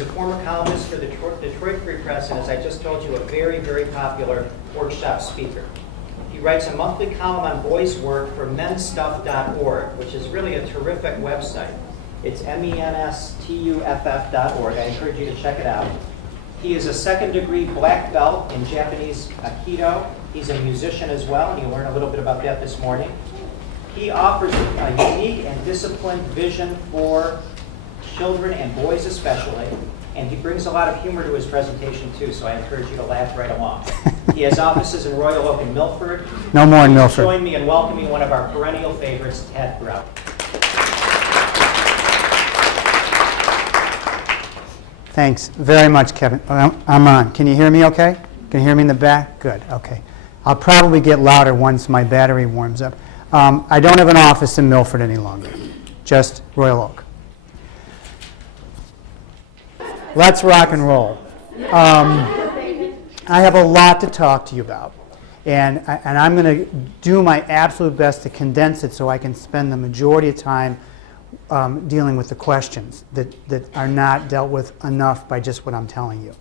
He's a former columnist for the Detroit Free Press and, as I just told you, a very, very popular workshop speaker. He writes a monthly column on boys' work for menstuff.org, which is really a terrific website. It's menstuff.org. I encourage you to check it out. He is a second-degree black belt in Japanese Aikido. He's a musician as well, and you'll learn a little bit about that this morning. He offers a unique and disciplined vision for children and boys especially, and he brings a lot of humor to his presentation too, so I encourage you to laugh right along. He has offices in Royal Oak and Milford. No more in Milford. Join me in welcoming one of our perennial favorites, Ted Braude. Thanks very much, Kevin. I'm on. Can you hear me okay? Can you hear me in the back? Good, okay. I'll probably get louder once my battery warms up. I don't have an office in Milford any longer, just Royal Oak. Let's rock and roll. I have a lot to talk to you about, and I'm going to do my absolute best to condense it so I can spend the majority of time dealing with the questions that are not dealt with enough by just what I'm telling you.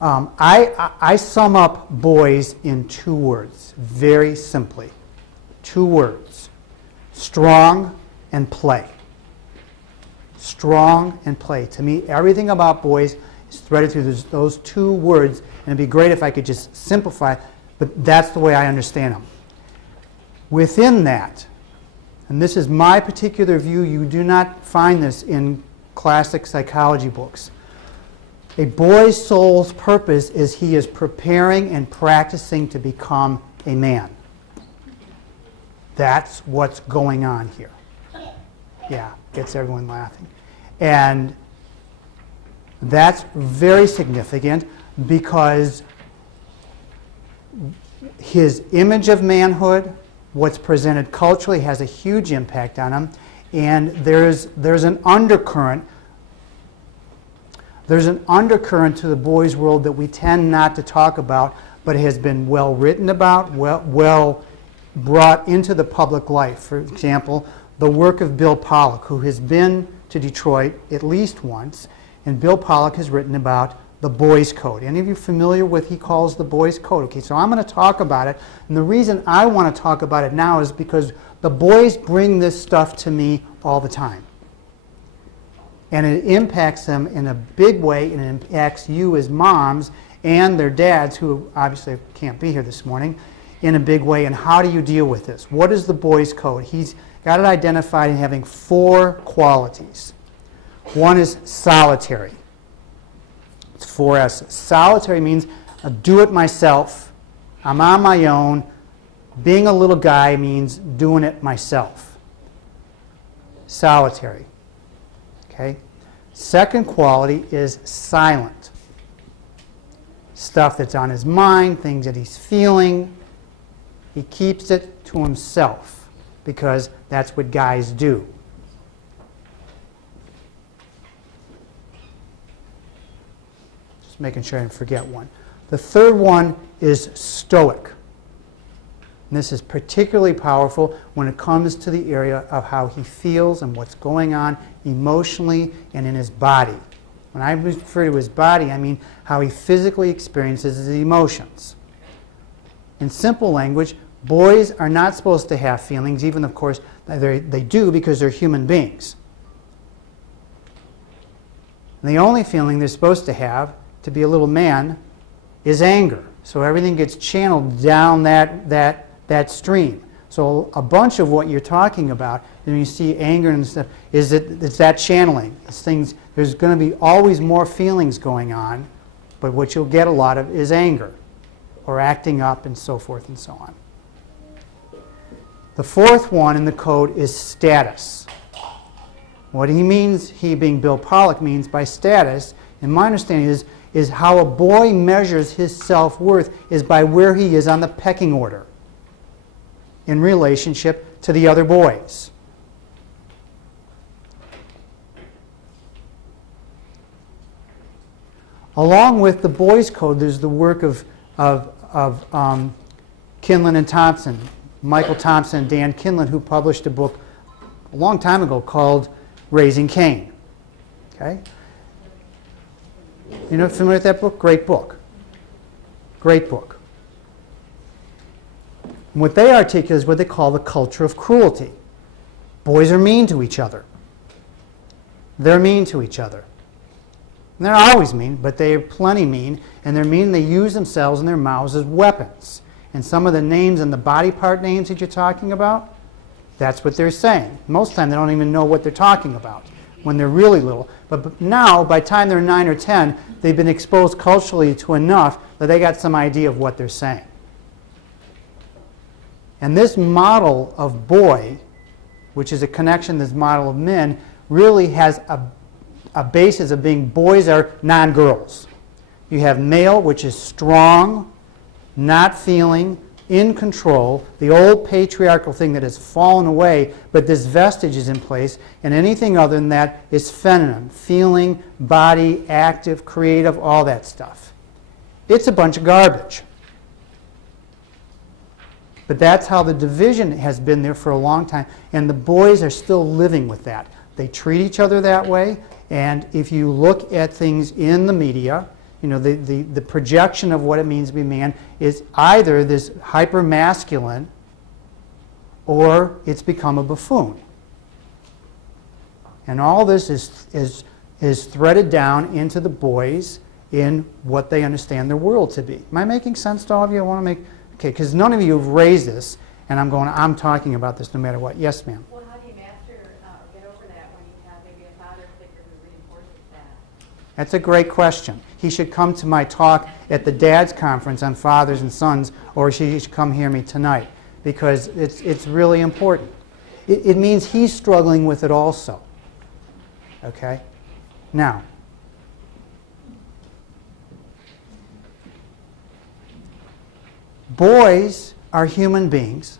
I sum up boys in 2 words, very simply. 2 words: strong and play. Strong and play. To me, everything about boys is threaded through those 2 words, and it'd be great if I could just simplify, but that's the way I understand them. Within that, and this is my particular view, you do not find this in classic psychology books. A boy's soul's purpose is he is preparing and practicing to become a man. That's what's going on here. Yeah, gets everyone laughing. And that's very significant because his image of manhood, what's presented culturally, has a huge impact on him. And there's an undercurrent. There's an undercurrent to the boys' world that we tend not to talk about, but has been well written about, well brought into the public life. For example, the work of Bill Pollock, who has been to Detroit at least once, and Bill Pollock has written about the Boys' Code. Any of you familiar with what he calls the Boys' Code? Okay, so I'm going to talk about it, and the reason I want to talk about it now is because the boys bring this stuff to me all the time. And it impacts them in a big way, and it impacts you as moms and their dads, who obviously can't be here this morning, in a big way. And how do you deal with this? What is the Boys' Code? He's got it identified in having 4 qualities. One is solitary. It's 4 S's. Solitary means I do it myself. I'm on my own. Being a little guy means doing it myself. Solitary. Okay? Second quality is silent. Stuff that's on his mind, things that he's feeling. He keeps it to himself because that's what guys do. Just making sure I didn't forget one. The third one is stoic. And this is particularly powerful when it comes to the area of how he feels and what's going on emotionally and in his body. When I refer to his body, I mean how he physically experiences his emotions. In simple language, boys are not supposed to have feelings, even of course they do because they're human beings. And the only feeling they're supposed to have, to be a little man, is anger. So everything gets channeled down that stream. So a bunch of what you're talking about, when you see anger and stuff, it's that channeling. It's things, there's going to be always more feelings going on, but what you'll get a lot of is anger, or acting up, and so forth and so on. The fourth one in the code is status. What he means, he being Bill Pollock, means by status, in my understanding, is how a boy measures his self-worth is by where he is on the pecking order in relationship to the other boys. Along with the Boys' Code, there's the work of Kinlan and Thompson, Michael Thompson and Dan Kinlan, who published a book a long time ago called Raising Cain. Okay? You know, familiar with that book? Great book. Great book. And what they articulate is what they call the culture of cruelty. Boys are mean to each other. They're mean to each other. And they're always mean, but they're plenty mean, and they're mean. They use themselves and their mouths as weapons. And some of the names and the body part names that you're talking about, that's what they're saying. Most of the time, they don't even know what they're talking about when they're really little. But now, by the time they're 9 or 10, they've been exposed culturally to enough that they got some idea of what they're saying. And this model of boy, which is a connection to this model of men, really has a basis of being boys are non-girls. You have male, which is strong, not feeling, in control, the old patriarchal thing that has fallen away, but this vestige is in place, and anything other than that is feminine, feeling, body, active, creative, all that stuff. It's a bunch of garbage. But that's how the division has been there for a long time, and the boys are still living with that. They treat each other that way, and if you look at things in the media, you know, the projection of what it means to be a man is either this hyper-masculine or it's become a buffoon. And all this is threaded down into the boys in what they understand their world to be. Am I making sense to all of you? I want to make, okay, because none of you have raised this, and I'm talking about this no matter what. Yes, ma'am. Well, how do you master or get over that when you have maybe a father figure who reinforces that? That's a great question. He should come to my talk at the Dad's Conference on Fathers and Sons, or he should come hear me tonight, because it's really important. It means he's struggling with it also. Okay? Now, boys are human beings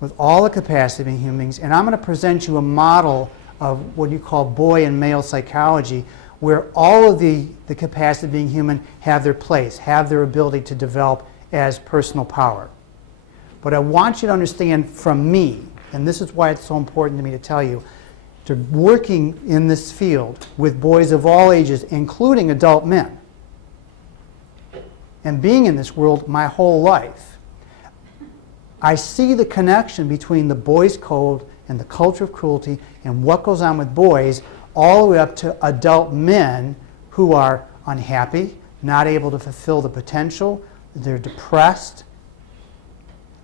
with all the capacity of being human beings, and I'm going to present you a model of what you call boy and male psychology, where all of the capacity of being human have their place, have their ability to develop as personal power. But I want you to understand from me, and this is why it's so important to me to tell you, to working in this field with boys of all ages, including adult men, and being in this world my whole life, I see the connection between the boys' code and the culture of cruelty and what goes on with boys all the way up to adult men who are unhappy, not able to fulfill the potential, they're depressed,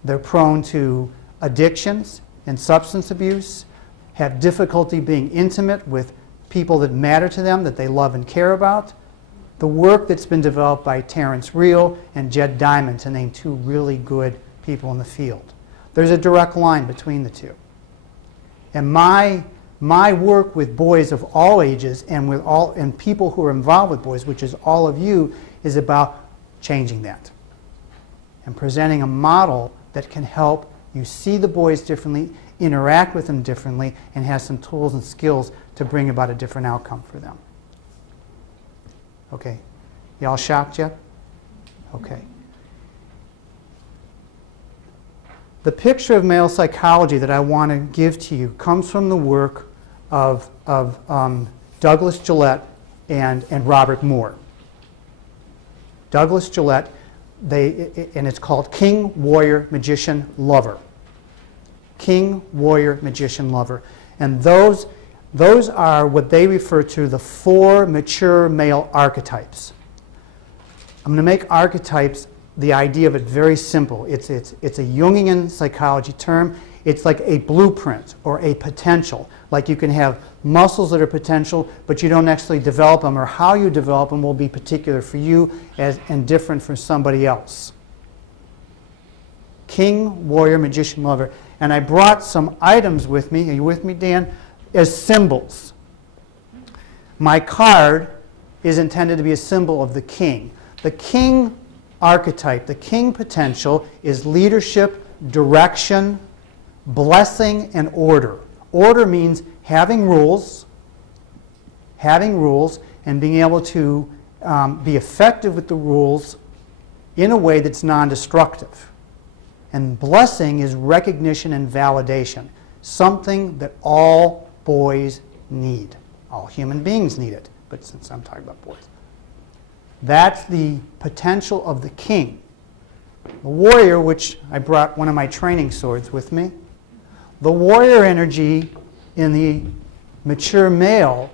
they're prone to addictions and substance abuse, have difficulty being intimate with people that matter to them, that they love and care about. The work that's been developed by Terrence Real and Jed Diamond, to name two really good people in the field. There's a direct line between the two. And my work with boys of all ages and with people who are involved with boys, which is all of you, is about changing that and presenting a model that can help you see the boys differently, interact with them differently, and have some tools and skills to bring about a different outcome for them. Okay. Y'all shocked yet? Okay. The picture of male psychology that I want to give to you comes from the work of Douglas Gillette and Robert Moore. Douglas Gillette, and it's called King, Warrior, Magician, Lover. King, Warrior, Magician, Lover. And those are what they refer to the 4 mature male archetypes. I'm going to make archetypes, the idea of it, very simple. It's a Jungian psychology term. It's like a blueprint or a potential. Like you can have muscles that are potential, but you don't actually develop them, or how you develop them will be particular for you and different for somebody else. King, Warrior, Magician, Lover. And I brought some items with me. Are you with me, Dan? As symbols. My card is intended to be a symbol of the king. The king archetype, the king potential, is leadership, direction, blessing, and order. Order means having rules, and being able to be effective with the rules in a way that's non-destructive. And blessing is recognition and validation, something that all boys need. All human beings need it, but since I'm talking about boys. That's the potential of the king. The warrior, which I brought one of my training swords with me, the warrior energy in the mature male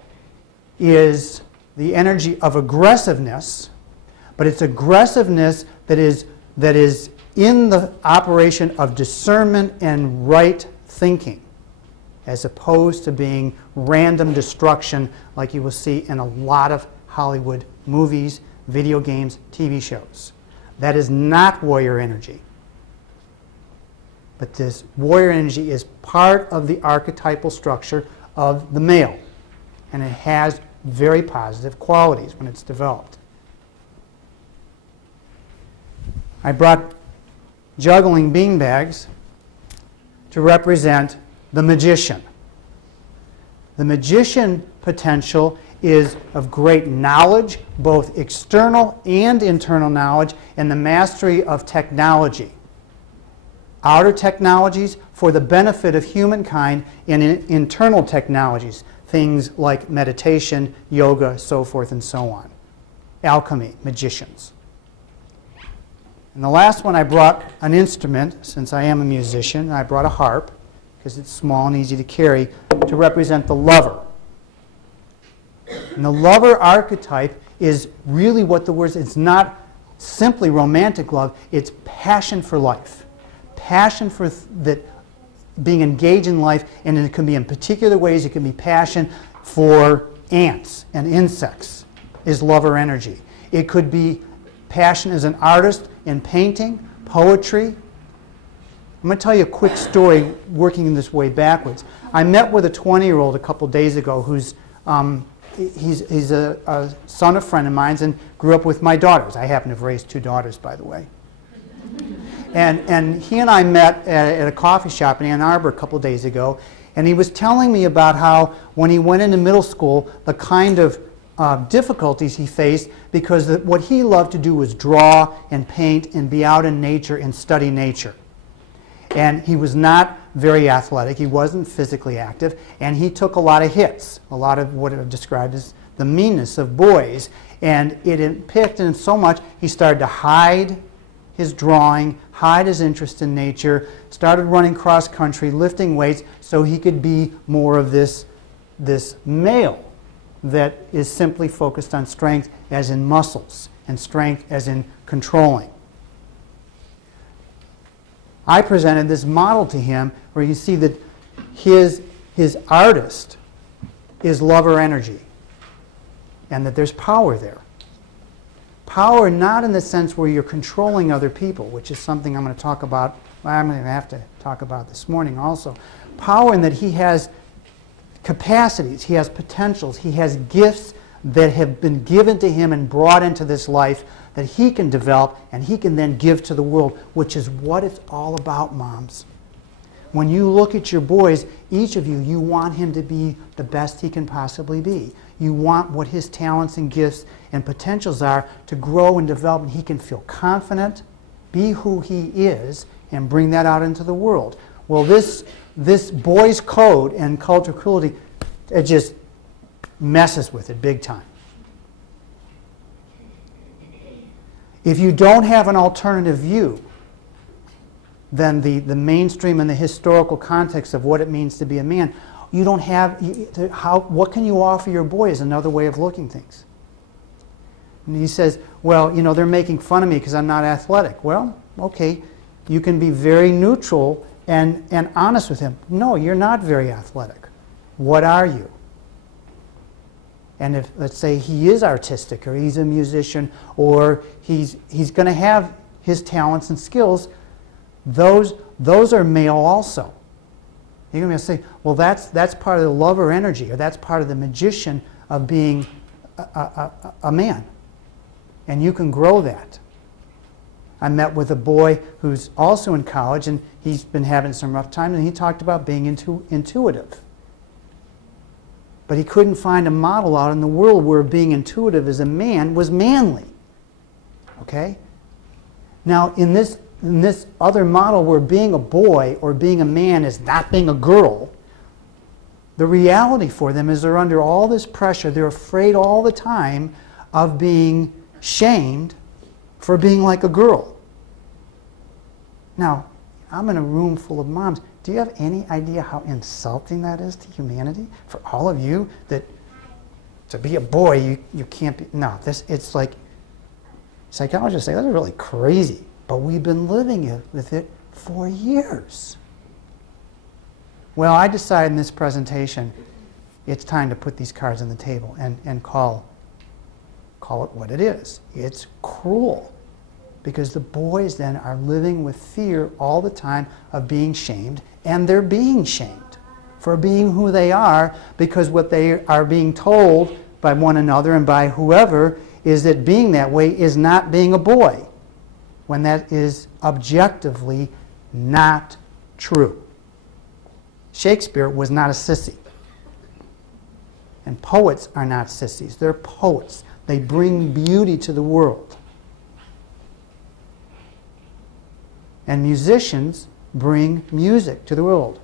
is the energy of aggressiveness, but it's aggressiveness that is in the operation of discernment and right thinking, as opposed to being random destruction like you will see in a lot of Hollywood movies, video games, TV shows. That is not warrior energy. But this warrior energy is part of the archetypal structure of the male, and it has very positive qualities when it's developed. I brought juggling beanbags to represent the magician. The magician potential is of great knowledge, both external and internal knowledge, and the mastery of technology. Outer technologies for the benefit of humankind, and internal technologies, things like meditation, yoga, so forth and so on. Alchemy, magicians. And the last one, I brought an instrument, since I am a musician. I brought a harp, because it's small and easy to carry, to represent the lover. And the lover archetype is really what the word is. It's not simply romantic love, it's passion for life. Passion for that being engaged in life, and it can be in particular ways. It can be passion for ants and insects is lover energy. It could be passion as an artist in painting, poetry. I'm going to tell you a quick story working in this way backwards. I met with a 20-year-old a couple days ago who's he's a son of a friend of mine and grew up with my daughters. I happen to have raised 2 daughters, by the way. And he and I met at a coffee shop in Ann Arbor a couple days ago, and he was telling me about how when he went into middle school, the kind of difficulties he faced, because what he loved to do was draw and paint and be out in nature and study nature. And he was not very athletic, he wasn't physically active, and he took a lot of hits, a lot of what I've described as the meanness of boys, and it impacted him so much he started to hide his drawing, hide his interest in nature, started running cross country, lifting weights, so he could be more of this male that is simply focused on strength as in muscles and strength as in controlling. I presented this model to him where you see that his artist is lover energy, and that there's power there. Power not in the sense where you're controlling other people, which is something I'm going to talk about, I'm going to have to talk about this morning also. Power in that he has capacities, he has potentials, he has gifts that have been given to him and brought into this life that he can develop and he can then give to the world, which is what it's all about, moms. When you look at your boys, each of you, you want him to be the best he can possibly be. You want what his talents and gifts and potentials are to grow and develop, and he can feel confident, be who he is, and bring that out into the world. Well, this boys' code and cultural cruelty, it just messes with it big time. If you don't have an alternative view, then the mainstream and the historical context of what it means to be a man, you don't have, what can you offer your boy as another way of looking things? And he says, well, you know, they're making fun of me because I'm not athletic. Well, okay, you can be very neutral and honest with him. No, you're not very athletic. What are you? And if, let's say, he is artistic, or he's a musician, or he's going to have his talents and skills, those are male also. You're going to say, well, that's part of the lover energy, or that's part of the magician of being a man. And you can grow that. I met with a boy who's also in college, and he's been having some rough times, and he talked about being intuitive. But he couldn't find a model out in the world where being intuitive as a man was manly. Okay? Now, in this other model where being a boy or being a man is not being a girl, the reality for them is they're under all this pressure. They're afraid all the time of being shamed for being like a girl. Now, I'm in a room full of moms. Do you have any idea how insulting that is to humanity? For all of you, that to be a boy, you can't be, no, it's like, psychologists say, that's really crazy. But we've been living with it for years. Well, I decided in this presentation, it's time to put these cards on the table and call it what it is. It's cruel. Because the boys then are living with fear all the time of being shamed, and they're being shamed for being who they are, because what they are being told by one another and by whoever is that being that way is not being a boy, when that is objectively not true. Shakespeare was not a sissy. And poets are not sissies. They're poets. They bring beauty to the world. And musicians bring music to the world.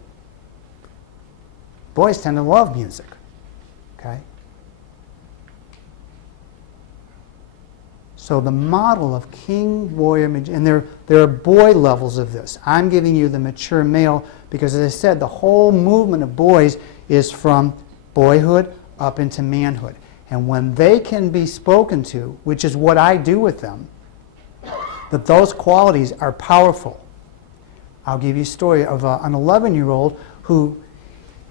Boys tend to love music. Okay? So the model of king, warrior, and there are boy levels of this. I'm giving you the mature male because, as I said, the whole movement of boys is from boyhood up into manhood. And when they can be spoken to, which is what I do with them, that those qualities are powerful. I'll give you a story of an 11-year-old who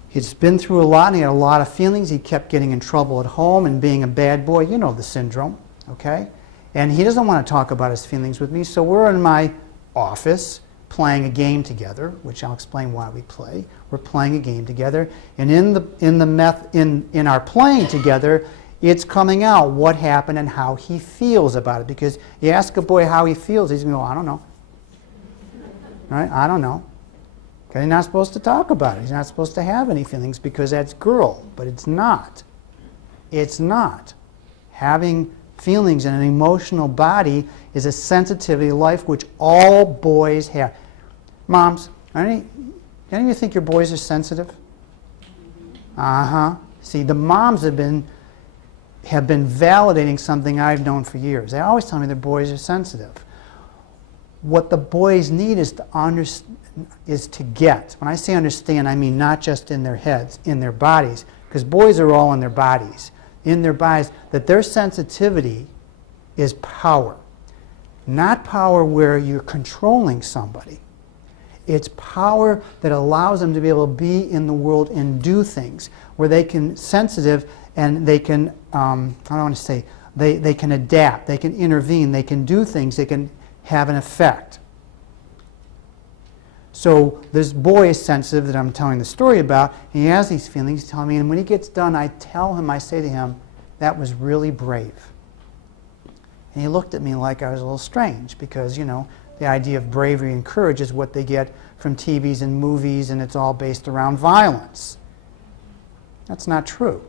he's been through a lot and he had a lot of feelings. He kept getting in trouble at home and being a bad boy. You know the syndrome, okay? And he doesn't want to talk about his feelings with me, so we're in my office playing a game together, which I'll explain why we play. We're playing a game together, and in our playing together, it's coming out what happened and how he feels about it. Because you ask a boy how he feels, he's going to go, I don't know. Right? I don't know. Because he's not supposed to talk about it. He's not supposed to have any feelings because that's girl. But it's not. It's not. Having feelings in an emotional body is a sensitivity to life which all boys have. Moms, any of you think your boys are sensitive? Uh-huh. See, the moms have been validating something I've known for years. They always tell me their boys are sensitive. What the boys need is to get. When I say understand, I mean not just in their heads, in their bodies, because boys are all in their bodies. In their bodies, that their sensitivity is power. Not power where you're controlling somebody. It's power that allows them to be able to be in the world and do things, where they can sensitive and they can, I don't want to say, they can adapt, they can intervene, they can do things, they can have an effect. So this boy is sensitive that I'm telling the story about, and he has these feelings, he's telling me, and when he gets done, I say to him, that was really brave. And he looked at me like I was a little strange, because, you know, the idea of bravery and courage is what they get from TVs and movies, and it's all based around violence. That's not true.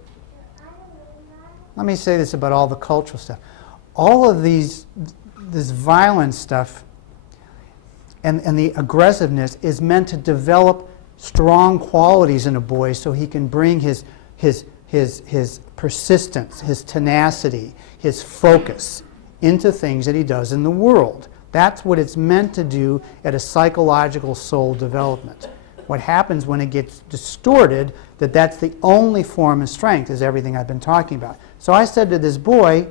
Let me say this about all the cultural stuff. All of this violent stuff and the aggressiveness is meant to develop strong qualities in a boy so he can bring his persistence, his tenacity, his focus into things that he does in the world. That's what it's meant to do at a psychological soul development. What happens when it gets distorted, that's the only form of strength, is everything I've been talking about. So I said to this boy,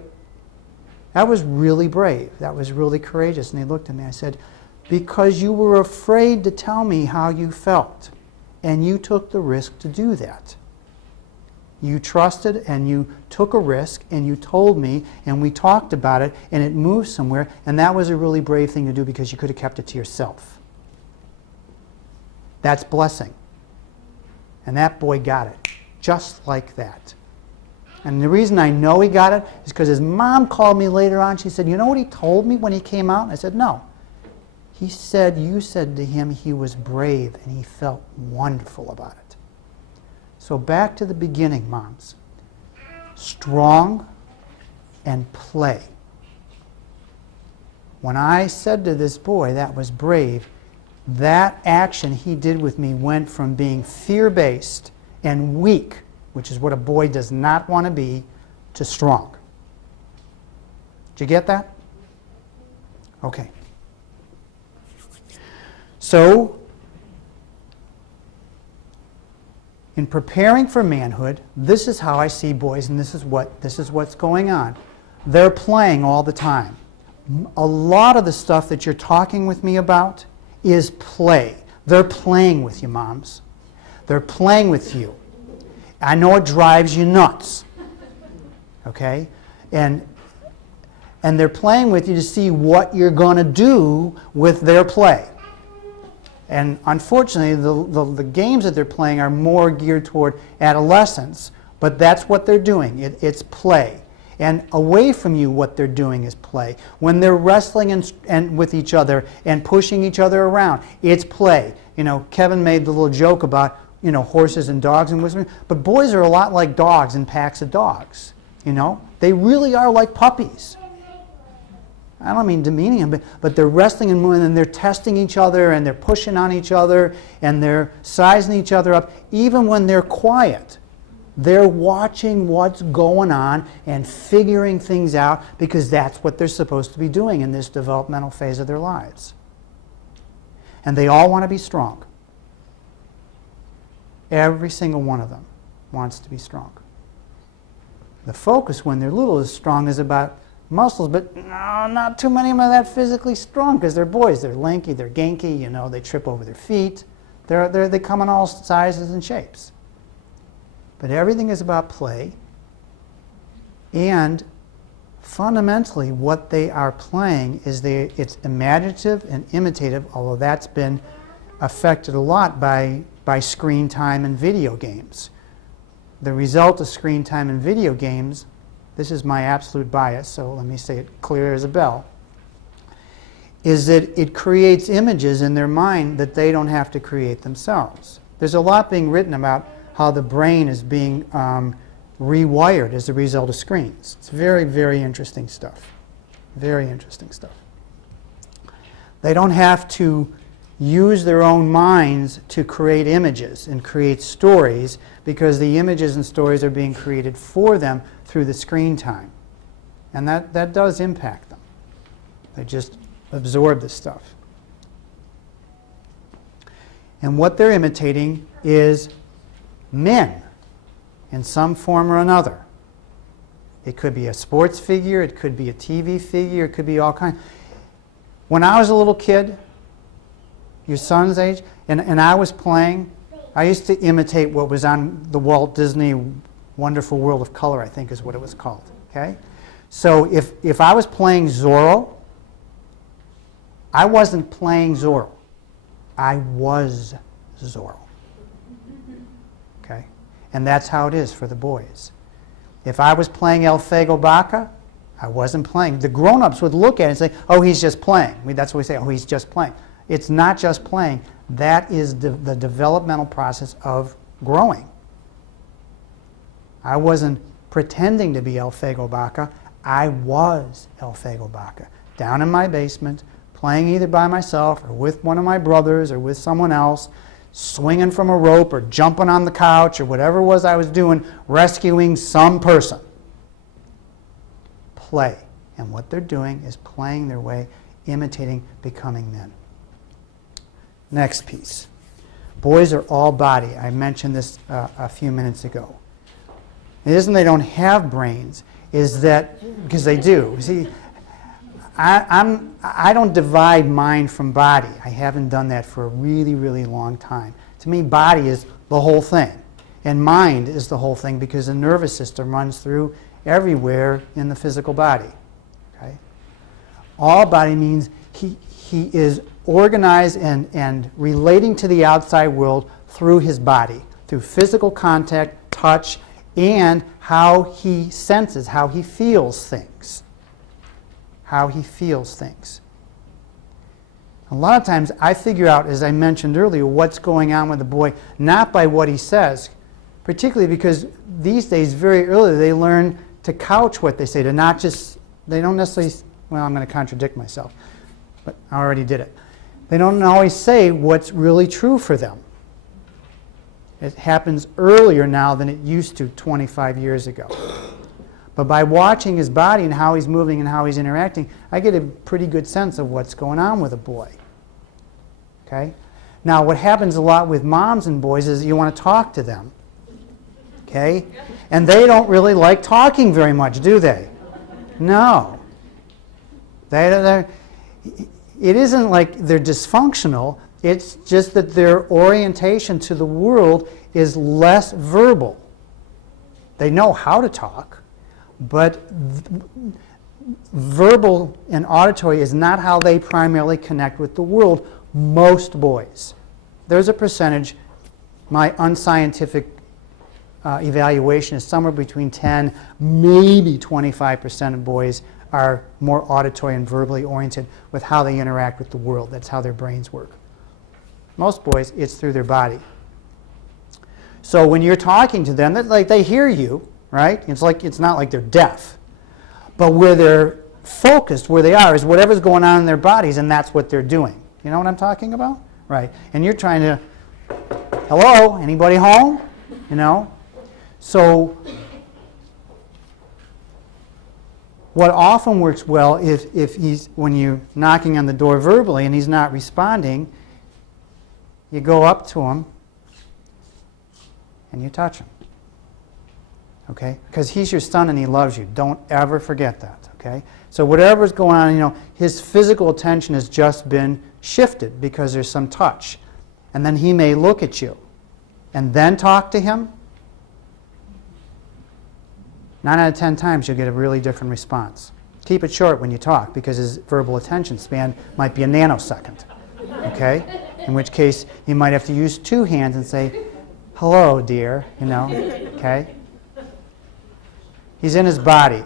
that was really brave. That was really courageous. And he looked at me. I said, because you were afraid to tell me how you felt. And you took the risk to do that. You trusted and you took a risk and you told me and we talked about it and it moved somewhere. And that was a really brave thing to do because you could have kept it to yourself. That's blessing. And that boy got it. Just like that. And the reason I know he got it is because his mom called me later on. She said, you know what he told me when he came out? And I said, no. He said, you said to him he was brave and he felt wonderful about it. So back to the beginning, moms. Strong and play. When I said to this boy that was brave, that action he did with me went from being fear-based and weak, which is what a boy does not want to be, to strong. Did you get that? Okay. So, in preparing for manhood, this is how I see boys, and this is what's going on. They're playing all the time. A lot of the stuff that you're talking with me about is play. They're playing with you, moms. They're playing with you. I know it drives you nuts. Okay? And they're playing with you to see what you're going to do with their play. And unfortunately, the games that they're playing are more geared toward adolescence, but that's what they're doing. It's play. And away from you, what they're doing is play. When they're wrestling and with each other and pushing each other around, it's play. You know, Kevin made the little joke about, you know, horses and dogs and whispering, but boys are a lot like dogs in packs of dogs. You know, they really are like puppies. I don't mean demeaning them, but they're wrestling and they're testing each other and they're pushing on each other and they're sizing each other up. Even when they're quiet, they're watching what's going on and figuring things out because that's what they're supposed to be doing in this developmental phase of their lives. And they all want to be strong. Every single one of them wants to be strong. The focus when they're little is strong is about muscles, but no, not too many of them are that physically strong because they're boys. They're lanky, they're ganky, you know, they trip over their feet. They come in all sizes and shapes. But everything is about play, and fundamentally what they are playing is it's imaginative and imitative, although that's been affected a lot by screen time and video games. The result of screen time and video games, this is my absolute bias, so let me say it clear as a bell, is that it creates images in their mind that they don't have to create themselves. There's a lot being written about how the brain is being rewired as a result of screens. It's very, very interesting stuff. Very interesting stuff. They don't have to use their own minds to create images and create stories because the images and stories are being created for them through the screen time. And that does impact them. They just absorb this stuff. And what they're imitating is men in some form or another. It could be a sports figure, it could be a TV figure, it could be all kinds. When I was a little kid, your son's age, and I was playing, I used to imitate what was on the Walt Disney Wonderful World of Color, I think is what it was called. Okay? So if I was playing Zorro, I wasn't playing Zorro. I was Zorro. Okay? And that's how it is for the boys. If I was playing El Fago Baca, I wasn't playing. The grown-ups would look at it and say, oh, he's just playing. That's what we say, oh, he's just playing. It's not just playing. That is the developmental process of growing. I wasn't pretending to be El Fago Baca. I was El Fago Baca. Down in my basement, playing either by myself or with one of my brothers or with someone else, swinging from a rope or jumping on the couch or whatever it was I was doing, rescuing some person. Play. And what they're doing is playing their way, imitating, becoming men. Next piece. Boys are all body. I mentioned this a few minutes ago. It isn't they don't have brains, is that, because they do. See, I don't divide mind from body. I haven't done that for a really, really long time. To me, body is the whole thing. And mind is the whole thing because the nervous system runs through everywhere in the physical body. Okay? All body means he is organized and relating to the outside world through his body, through physical contact, touch, and how he senses, how he feels things. How he feels things. A lot of times I figure out, as I mentioned earlier, what's going on with a boy, not by what he says, particularly because these days, very early, they learn to couch what they say, to not just, they don't necessarily, well, I'm going to contradict myself, but I already did it. They don't always say what's really true for them. It happens earlier now than it used to 25 years ago. But by watching his body and how he's moving and how he's interacting, I get a pretty good sense of what's going on with a boy. Okay? Now, what happens a lot with moms and boys is you want to talk to them. Okay? And they don't really like talking very much, do they? No. It isn't like they're dysfunctional. It's just that their orientation to the world is less verbal. They know how to talk, but verbal and auditory is not how they primarily connect with the world, most boys. There's a percentage, my unscientific evaluation is somewhere between 10, maybe 25% of boys are more auditory and verbally oriented with how they interact with the world. That's how their brains work. Most boys, it's through their body. So when you're talking to them, they hear you, right? It's not like they're deaf. But where they're focused, where they are, is whatever's going on in their bodies, and that's what they're doing. You know what I'm talking about? Right. And you're trying to, hello, anybody home? You know? So what often works well is when you're knocking on the door verbally and he's not responding, you go up to him and you touch him. Okay? Because he's your son and he loves you. Don't ever forget that. Okay? So whatever's going on, his physical attention has just been shifted because there's some touch. And then he may look at you and then talk to him. 9 out of 10 times you'll get a really different response. Keep it short when you talk because his verbal attention span might be a nanosecond. Okay? In which case you might have to use 2 hands and say, hello, dear, okay? He's in his body.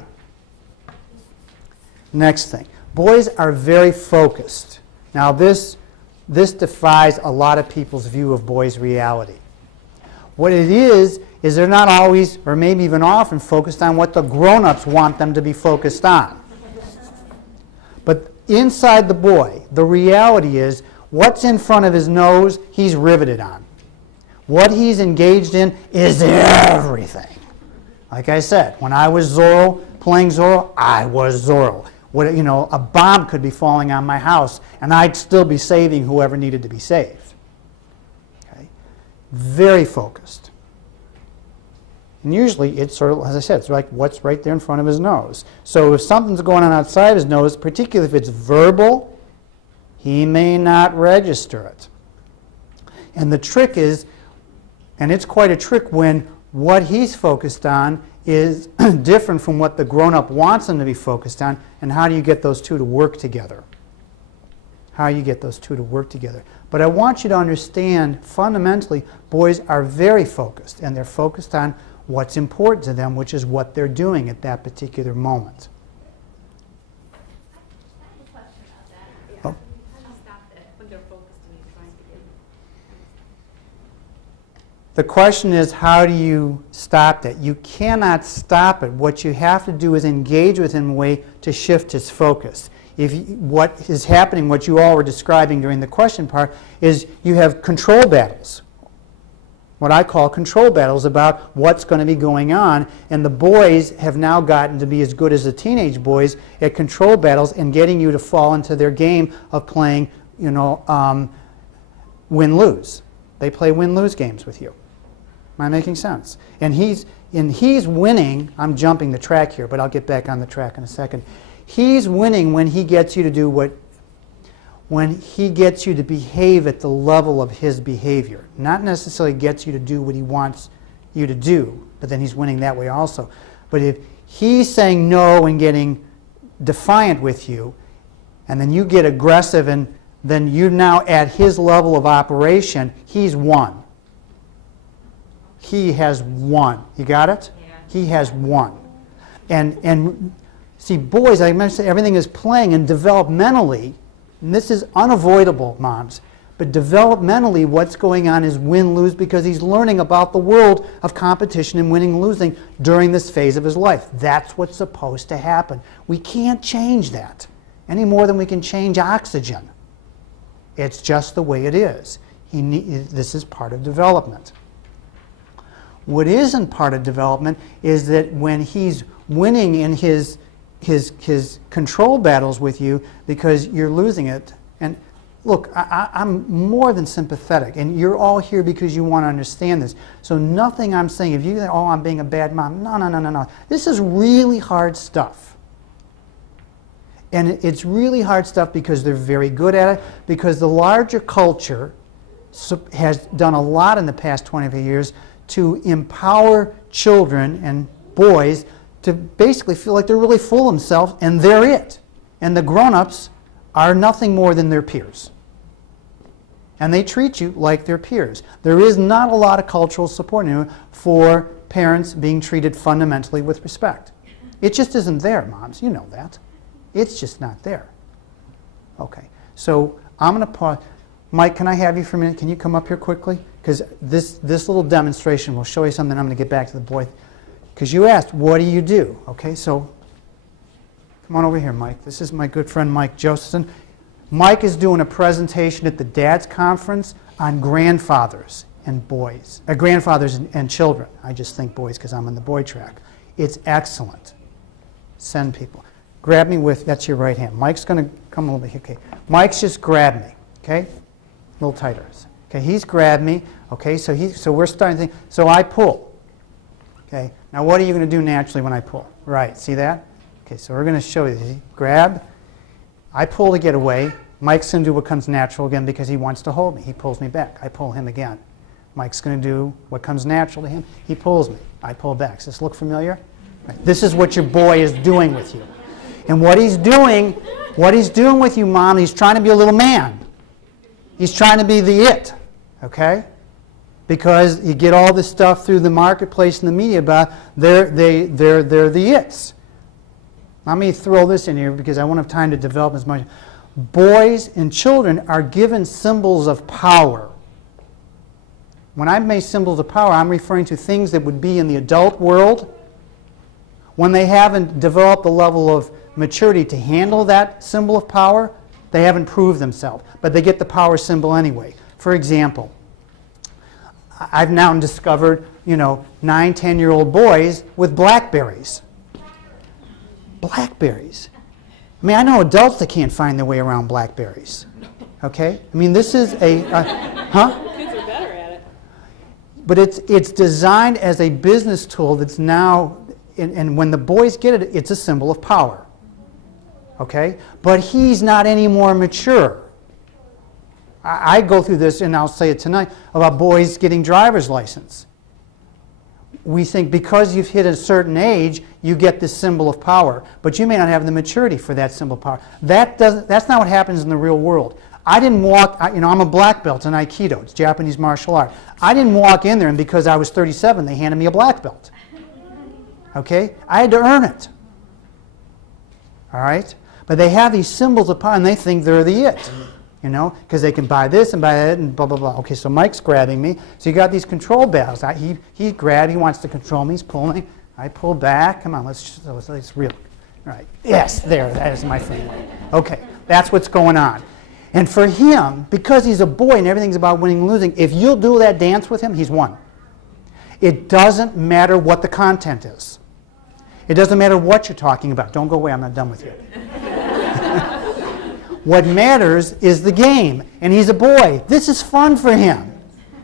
Next thing. Boys are very focused. Now this defies a lot of people's view of boys' reality. What it is they're not always, or maybe even often, focused on what the grown-ups want them to be focused on. But inside the boy, the reality is what's in front of his nose, he's riveted on. What he's engaged in is everything. Like I said, when I was Zorro, playing Zorro, I was Zorro. A bomb could be falling on my house, and I'd still be saving whoever needed to be saved. Okay? Very focused. And usually it's sort of, as I said, it's like what's right there in front of his nose. So if something's going on outside his nose, particularly if it's verbal, he may not register it. And the trick is, and it's quite a trick when what he's focused on is different from what the grown-up wants him to be focused on, and how do you get those two to work together? How do you get those two to work together? But I want you to understand, fundamentally, boys are very focused, and they're focused on what's important to them, which is what they're doing at that particular moment. I have a question about that. Oh. How do you stop that when they're focused and you're trying to get The question is, how do you stop that? You cannot stop it. What you have to do is engage with him in a way to shift his focus. What is happening, what you all were describing during the question part, is you have control battles. What I call control battles about what's going to be going on, and the boys have now gotten to be as good as the teenage boys at control battles and getting you to fall into their game of playing, win-lose. They play win-lose games with you. Am I making sense? And he's winning. I'm jumping the track here, but I'll get back on the track in a second. He's winning when he gets you to do when he gets you to behave at the level of his behavior. Not necessarily gets you to do what he wants you to do, but then he's winning that way also. But if he's saying no and getting defiant with you, and then you get aggressive and then you're now at his level of operation, he's won. He has won. You got it? Yeah. He has won. And see, boys, I mentioned everything is playing, and developmentally, and this is unavoidable, moms, but developmentally what's going on is win-lose because he's learning about the world of competition and winning and losing during this phase of his life. That's what's supposed to happen. We can't change that any more than we can change oxygen. It's just the way it is. This is part of development. What isn't part of development is that when he's winning in his control battles with you because you're losing it. And look, I'm more than sympathetic, and you're all here because you want to understand this. So nothing I'm saying, if you think, oh, I'm being a bad mom, no, no, no, no, no. This is really hard stuff. And it's really hard stuff because they're very good at it, because the larger culture has done a lot in the past 25 years to empower children and boys to basically feel like they're really full of themselves and they're it. And the grown-ups are nothing more than their peers. And they treat you like their peers. There is not a lot of cultural support for parents being treated fundamentally with respect. It just isn't there, moms. You know that. It's just not there. Okay, so I'm going to pause. Mike, can I have you for a minute? Can you come up here quickly? Because this little demonstration will show you something. I'm going to get back to the boy. Because you asked, what do you do? Okay, so come on over here, Mike. This is my good friend, Mike Josephson. Mike is doing a presentation at the Dad's Conference on grandfathers and boys. Grandfathers and children. I just think boys because I'm on the boy track. It's excellent. Send people. Grab me with, that's your right hand. Mike's going to come over here. Okay. Mike's just grabbed me. Okay? A little tighter. Okay, he's grabbed me. Okay, so we're starting to think. So I pull. Okay, now what are you going to do naturally when I pull? Right, see that? Okay, so we're going to show you. See? Grab. I pull to get away. Mike's going to do what comes natural again because he wants to hold me. He pulls me back. I pull him again. Mike's going to do what comes natural to him. He pulls me. I pull back. Does this look familiar? Right. This is what your boy is doing with you. And what he's doing with you, Mom, he's trying to be a little man. He's trying to be the it, okay? Because you get all this stuff through the marketplace and the media about they're the its. Let me throw this in here because I won't have time to develop as much. Boys and children are given symbols of power. When I make symbols of power, I'm referring to things that would be in the adult world when they haven't developed the level of maturity to handle that symbol of power. They haven't proved themselves, but they get the power symbol anyway. For example, I've now discovered, 9, 10-year-old boys with Blackberries. Blackberries. I mean, I know adults that can't find their way around Blackberries. Okay? I mean, this is huh? Kids are better at it. But it's designed as a business tool that's now, and when the boys get it, it's a symbol of power. Okay? But he's not any more mature. I go through this, and I'll say it tonight, about boys getting driver's license. We think because you've hit a certain age, you get this symbol of power. But you may not have the maturity for that symbol of power. That's not what happens in the real world. I didn't walk, I'm a black belt in Aikido. It's Japanese martial art. I didn't walk in there, and because I was 37, they handed me a black belt. Okay? I had to earn it. All right? But they have these symbols of power, and they think they're the it, because they can buy this and buy that and blah, blah, blah. Okay, so Mike's grabbing me. So you got these control battles. He grabbed, he wants to control me, he's pulling me. I pull back. Come on, let's reel. All right, yes, that is my framework. Okay, that's what's going on. And for him, because he's a boy and everything's about winning and losing, if you'll do that dance with him, he's won. It doesn't matter what the content is. It doesn't matter what you're talking about. Don't go away, I'm not done with you. What matters is the game. And he's a boy. This is fun for him.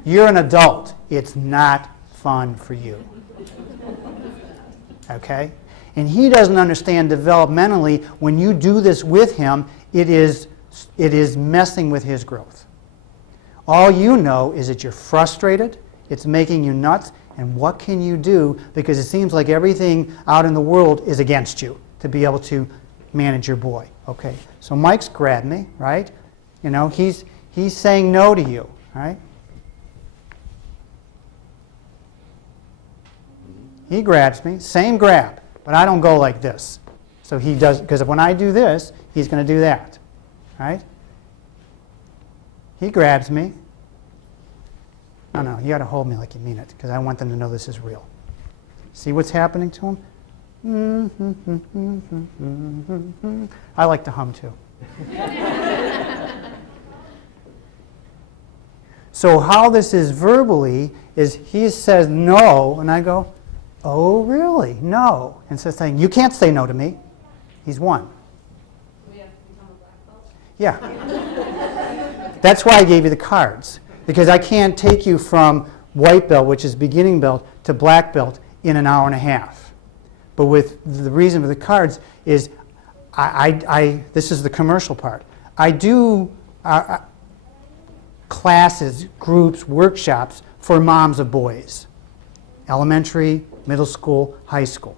You're an adult. It's not fun for you. Okay? And he doesn't understand developmentally when you do this with him, it is messing with his growth. All you know is that you're frustrated, it's making you nuts, and what can you do? Because it seems like everything out in the world is against you to be able to manage your boy. Okay, so Mike's grabbed me, right? He's saying no to you, right? He grabs me, same grab, but I don't go like this. So he does, because when I do this, he's going to do that, right? He grabs me. No, you got to hold me like you mean it, because I want them to know this is real. See what's happening to him? I like to hum too. So how this is verbally is he says no, and I go, Oh, really? No. And so saying, you can't say no to me. He's won. We have to become a black belt? Yeah. That's why I gave you the cards. Because I can't take you from white belt, which is beginning belt, to black belt in an hour and a half. But with the reason for the cards is, this is the commercial part. I do classes, groups, workshops for moms of boys. Elementary, middle school, high school.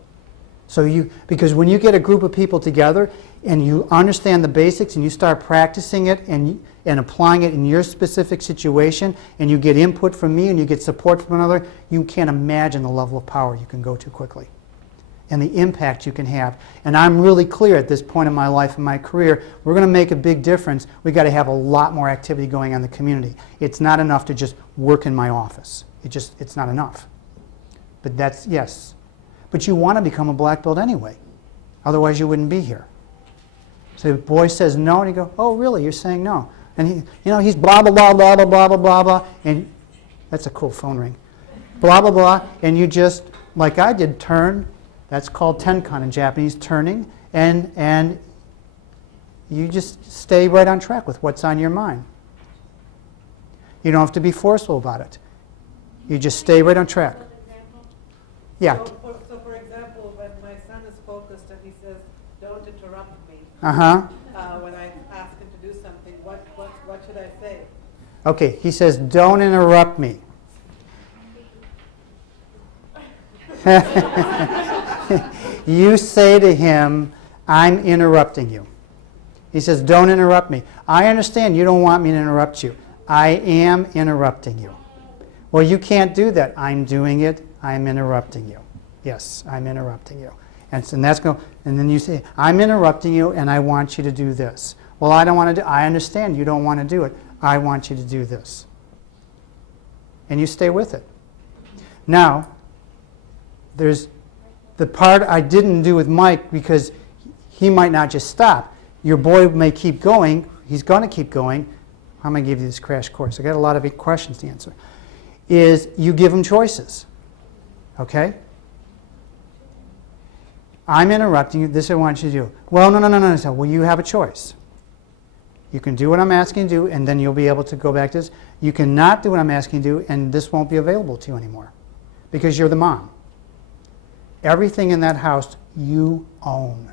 So because when you get a group of people together and you understand the basics and you start practicing it and applying it in your specific situation and you get input from me and you get support from another, you can't imagine the level of power you can go to quickly and the impact you can have. And I'm really clear at this point in my life and my career, we're going to make a big difference. We've got to have a lot more activity going on in the community. It's not enough to just work in my office. It's not enough. But that's, yes. But you want to become a black belt anyway. Otherwise you wouldn't be here. So the boy says no, and you go, oh, really? You're saying no. And he's blah, blah, blah, blah, blah, blah, blah, blah. And that's a cool phone ring. Blah, blah, blah. And you just, like I did, turn. That's called tenkan in Japanese, turning. And you just stay right on track with what's on your mind. You don't have to be forceful about it. You just stay right on track. Yeah. So for example, when my son is focused and he says, don't interrupt me, when I ask him to do something, what should I say? Okay, he says, don't interrupt me. You say to him, I'm interrupting you. He says, don't interrupt me. I understand you don't want me to interrupt you. I am interrupting you. Well, you can't do that. I'm doing it. I'm interrupting you. Yes, I'm interrupting you. And that's going. And then you say, I'm interrupting you, and I want you to do this. Well, I don't want to do. I understand you don't want to do it. I want you to do this. And you stay with it. Now, there's the part I didn't do with Mike because he might not just stop. Your boy may keep going. He's going to keep going. I'm going to give you this crash course. I got a lot of questions to answer. Is you give him choices. Okay? I'm interrupting you. This is what I want you to do. Well, no. So, well, you have a choice. You can do what I'm asking you to do, and then you'll be able to go back to this. You cannot do what I'm asking you to do, and this won't be available to you anymore because you're the mom. Everything in that house you own.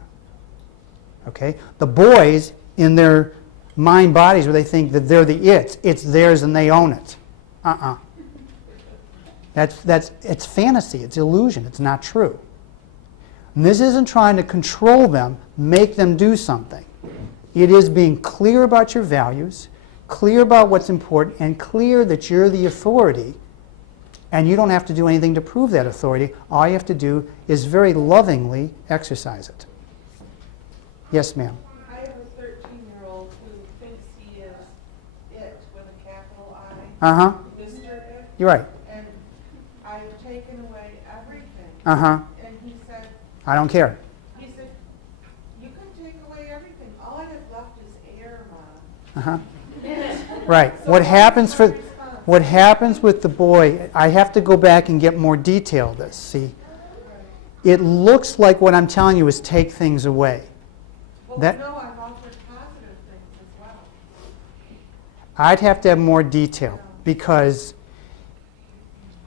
Okay? The boys, in their mind bodies where they think that they're the it's theirs and they own it. It's fantasy, it's illusion, it's not true. And this isn't trying to control them, make them do something. It is being clear about your values, clear about what's important, and clear that you're the authority, and you don't have to do anything to prove that authority. All you have to do is very lovingly exercise it. Yes, ma'am. I have a 13-year-old who thinks he is it with a capital I. Mr. It. You're right. And I've taken away everything. And he said, I don't care. He said, you can take away everything. All I have left is air, Mom. Right. So What happens with the boy, I have to go back and get more detail of this. See, it looks like what I'm telling you is take things away. Well, That- no, I've offered positive things as well. I'd have to have more detail because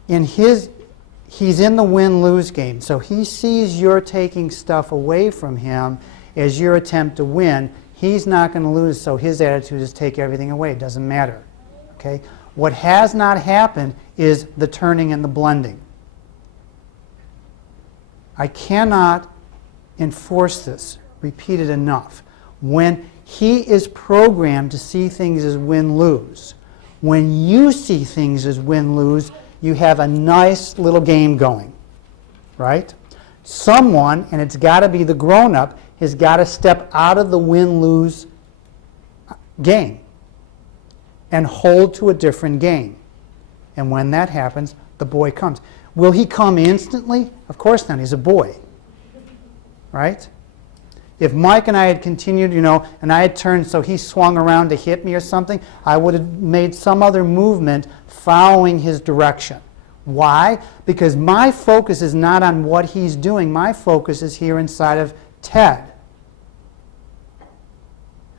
he's in the win-lose game. So he sees you're taking stuff away from him as your attempt to win. He's not going to lose, so his attitude is take everything away. It doesn't matter. Okay? What has not happened is the turning and the blending. I cannot enforce this, repeat it enough. When he is programmed to see things as win-lose, when you see things as win-lose, you have a nice little game going, right? Someone, and it's got to be the grown-up, has got to step out of the win-lose game and hold to a different game. And when that happens, the boy comes. Will he come instantly? Of course not. He's a boy, right? If Mike and I had continued, and I had turned so he swung around to hit me or something, I would have made some other movement following his direction. Why? Because my focus is not on what he's doing. My focus is here inside of Ted.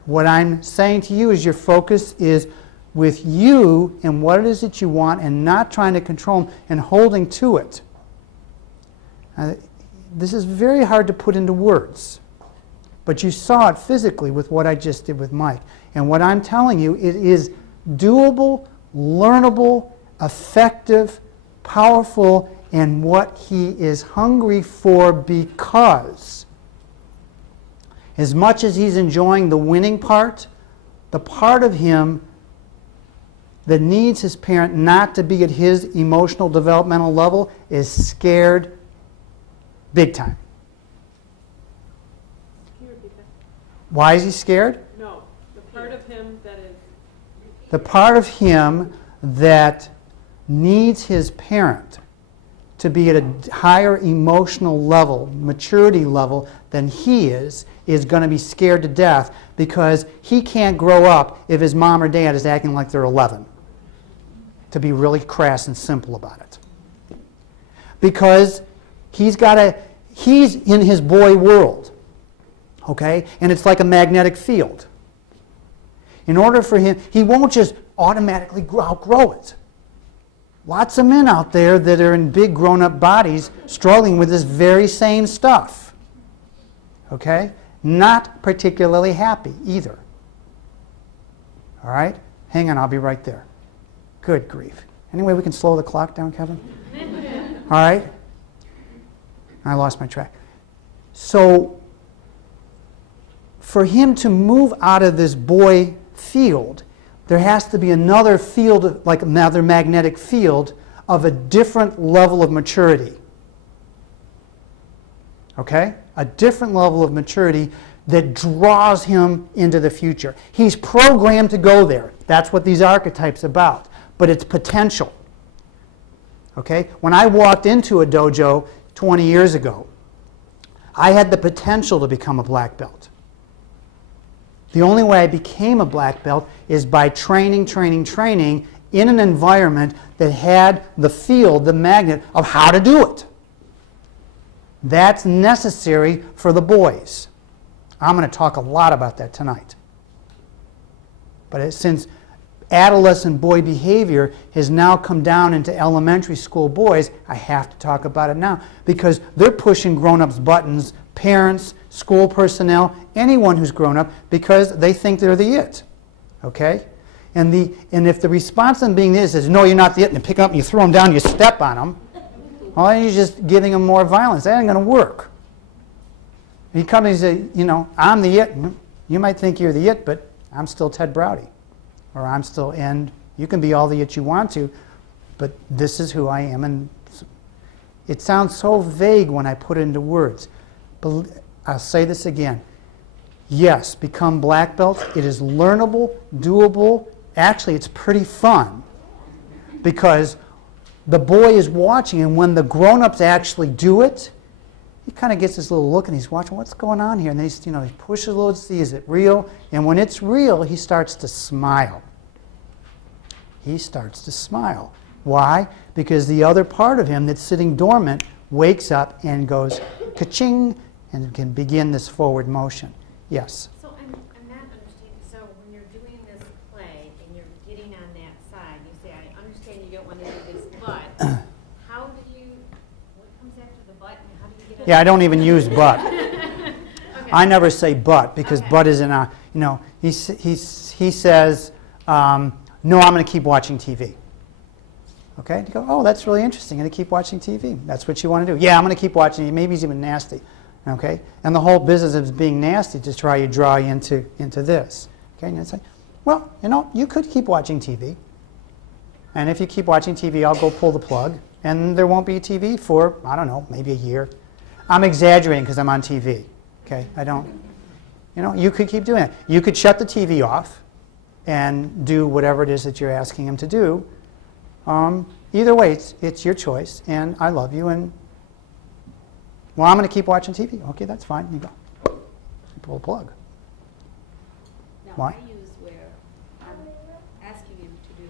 What I'm saying to you is your focus is with you and what it is that you want and not trying to control him and holding to it. This is very hard to put into words, but you saw it physically with what I just did with Mike. And what I'm telling you, it is doable, learnable, effective, powerful, and what he is hungry for, because as much as he's enjoying the winning part, the part of him that needs his parent not to be at his emotional developmental level is scared big time. Can you repeat that? Why is he scared? No, the part of him that is. The part of him that needs his parent to be at a higher emotional level, maturity level than he is going to be scared to death because he can't grow up if his mom or dad is acting like they're 11. To be really crass and simple about it. Because he's in his boy world, okay? And it's like a magnetic field. In order for him, he won't just automatically outgrow it. Lots of men out there that are in big grown-up bodies struggling with this very same stuff. Okay? Not particularly happy either. All right? Hang on, I'll be right there. Good grief. Anyway, we can slow the clock down, Kevin? All right? I lost my track. So, for him to move out of this boy field, there has to be another field, like another magnetic field, of a different level of maturity. Okay? A different level of maturity that draws him into the future. He's programmed to go there. That's what these archetypes are about. But it's potential. Okay? When I walked into a dojo 20 years ago, I had the potential to become a black belt. The only way I became a black belt is by training in an environment that had the field, the magnet of how to do it. That's necessary for the boys. I'm going to talk a lot about that tonight. But since adolescent boy behavior has now come down into elementary school boys, I have to talk about it now because they're pushing grown-ups' buttons, parents, school personnel, anyone who's grown up, because they think they're the it. Okay? And if the response to them being this is, no, you're not the it, and you pick them up and you throw them down, you step on them, well, then you're just giving them more violence. That ain't going to work. You come and say, you know, I'm the it. You might think you're the it, but I'm still Ted Braude. Or I'm still, and you can be all the it you want to, but this is who I am. And it sounds so vague when I put it into words. But I'll say this again. Yes, become black belt. It is learnable, doable. Actually, it's pretty fun because the boy is watching, and when the grown-ups actually do it, he kind of gets this little look and he's watching, what's going on here? And then he pushes a little to see, is it real? And when it's real, he starts to smile. He starts to smile. Why? Because the other part of him that's sitting dormant wakes up and goes ka-ching and can begin this forward motion. Yes? So I'm not understanding. So when you're doing this play and you're getting on that side, you say, I understand you don't want to do this, but how do you, what comes after the butt and how do you get it? Yeah, I don't even use but. Okay. I never say but because but is in a, you know, he says, no, I'm going to keep watching TV. Okay? You go, oh, that's really interesting. I'm going to keep watching TV. That's what you want to do. Yeah, I'm going to keep watching it. Maybe he's even nasty. Okay? And the whole business of being nasty to try to draw you into this. Okay? And you say, well, you know, you could keep watching TV. And if you keep watching TV, I'll go pull the plug. And there won't be TV for, I don't know, maybe a year. I'm exaggerating because I'm on TV. Okay? I don't, you know, you could keep doing it. You could shut the TV off and do whatever it is that you're asking him to do. Either way, it's your choice, and I love you, and well, I'm going to keep watching TV. Okay, that's fine. You go. You pull the plug. Now, Why? I use where I'm asking him to do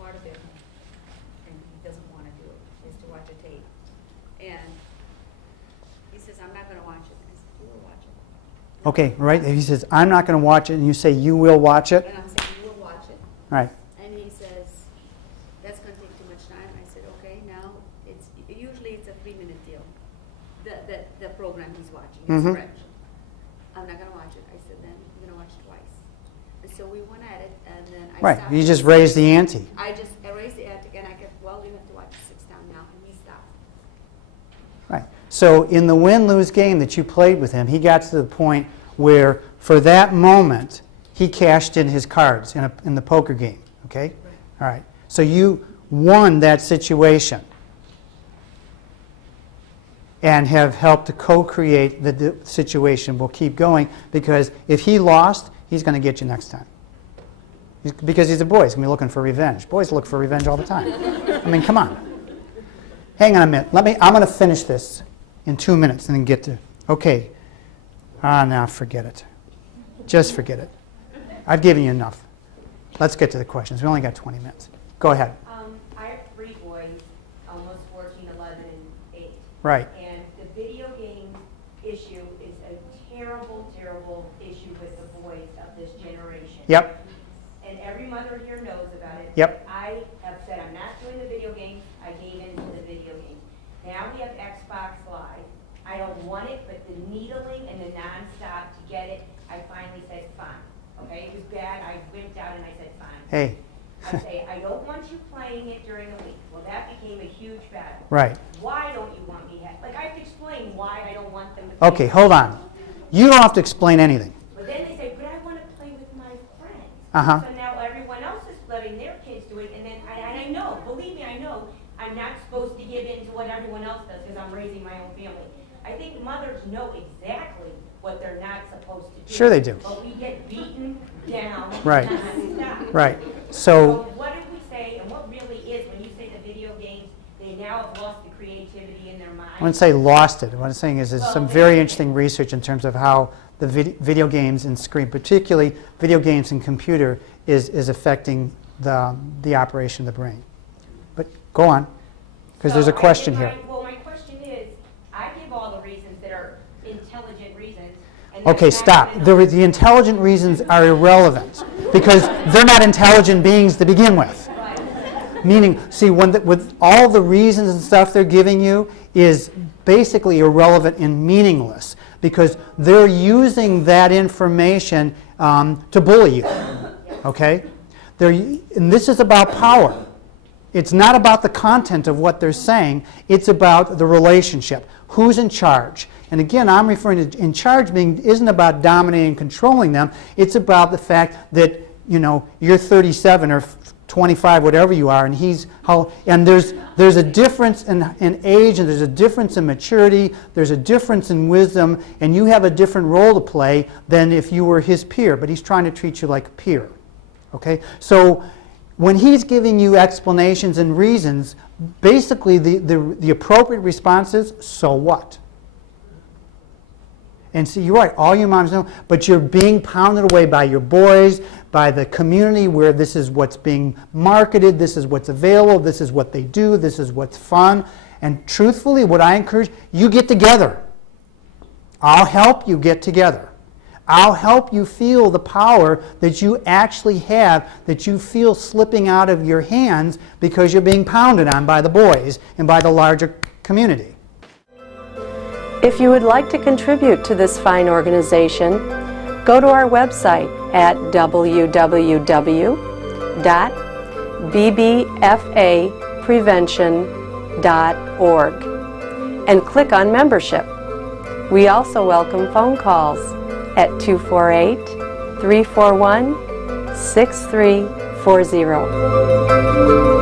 part of it, and he doesn't want to do it. I'm not going to watch it. I said, you will watch it. Okay, right? If he says, I'm not going to watch it, and you say, you will watch it. And I'm saying, you will watch it. Right. And he says, that's going to take too much time. I said, okay, now usually it's a 3-minute deal. The program he's watching, it's French. I'm not going to watch it. I said, then I'm going to watch it twice. And so we went at it, and then I Right. stopped. You just raised the ante. I raised the ante, and I kept, well, you have to watch it 6 times now, and he stopped. Right. So in the win-lose game that you played with him, he got to the point where, for that moment, he cashed in his cards in the poker game. Okay? Right. All right. So you won that situation and have helped to co-create the situation. We'll keep going, because if he lost, he's going to get you next time. Because he's a boy. He's going to be looking for revenge. Boys look for revenge all the time. I mean, come on. Hang on a minute. I'm going to finish this in 2 minutes and then get to, okay. Now forget it. Just forget it. I've given you enough. Let's get to the questions. We only got 20 minutes. Go ahead. I have 3 boys, almost 14, 11, and 8. Right. And the video game issue is a terrible, terrible issue with the boys of this generation. Yep. And every mother here knows about it. Yep. I have said I'm not doing the video games. I gave in to the video games. Now we have Xbox Live. I don't want it, but the needling and the nonstop to get it, I finally said fine. Okay, it was bad. I went out and I said fine. Hey. I say, I don't want you playing it during the week. Well, that became a huge battle. Right. Why don't you want me to have, like I have to explain why I don't want them to play. Okay, hold on. You don't have to explain anything. But then they say, but I want to play with my friends. Uh-huh. So now everyone else is letting their kids do it, and then I know, believe me, I know, I'm not supposed to give in to what everyone else does because I'm raising my own family. I think mothers know exactly what they're not supposed to do. Sure they do. But we get beaten down. Right. nonstop. Right. So So, what did we say, and what really is, when you say the video games, they now have lost the creativity in their mind? I wouldn't say lost it. What I'm saying is there's some very interesting research in terms of how the video games and screen, particularly video games and computer, is affecting the operation of the brain. But go on, because there's a question here. Well, my question is, I give all the reasons that are intelligent reasons. And Okay, that's not stop. enough. The intelligent reasons are irrelevant because they're not intelligent beings to begin with. Meaning, see, with all the reasons and stuff they're giving you is basically irrelevant and meaningless because they're using that information to bully you. Okay? And this is about power. It's not about the content of what they're saying. It's about the relationship. Who's in charge? And again, I'm referring to in charge being isn't about dominating and controlling them. It's about the fact that, you know, you're 37 or 25, whatever you are, and there's a difference in age, and there's a difference in maturity, there's a difference in wisdom, and you have a different role to play than if you were his peer, but he's trying to treat you like a peer. Okay? So when he's giving you explanations and reasons, basically the appropriate response is, so what? And see, you're right, all you moms know, but you're being pounded away by your boys, by the community where this is what's being marketed, this is what's available, this is what they do, this is what's fun. And truthfully, what I encourage, you get together. I'll help you get together. I'll help you feel the power that you actually have, that you feel slipping out of your hands because you're being pounded on by the boys and by the larger community. If you would like to contribute to this fine organization, go to our website at www.bbfaprevention.org and click on membership. We also welcome phone calls at 248-341-6340.